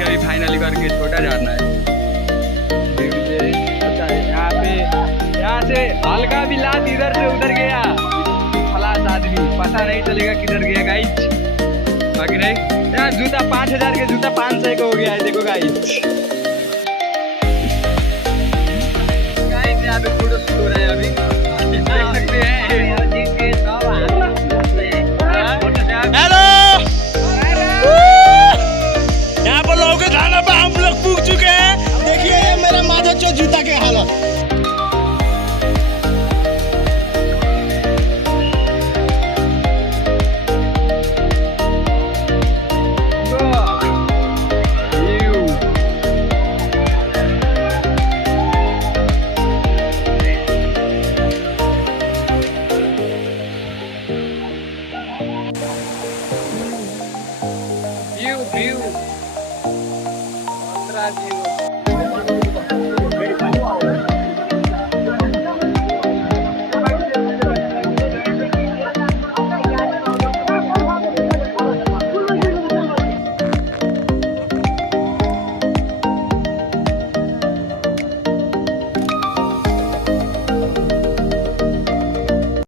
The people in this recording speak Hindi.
देखिए अभी फाइनली करके छोटा जाना है। मुझे पता है यहाँ से हल्का भी लात इधर से उधर गया, खलास आदमी पता नहीं चलेगा किधर गया गाइस। बाकी नहीं यार, जूता 5000 के जूता 500 का हो गया है, देखो गाइस।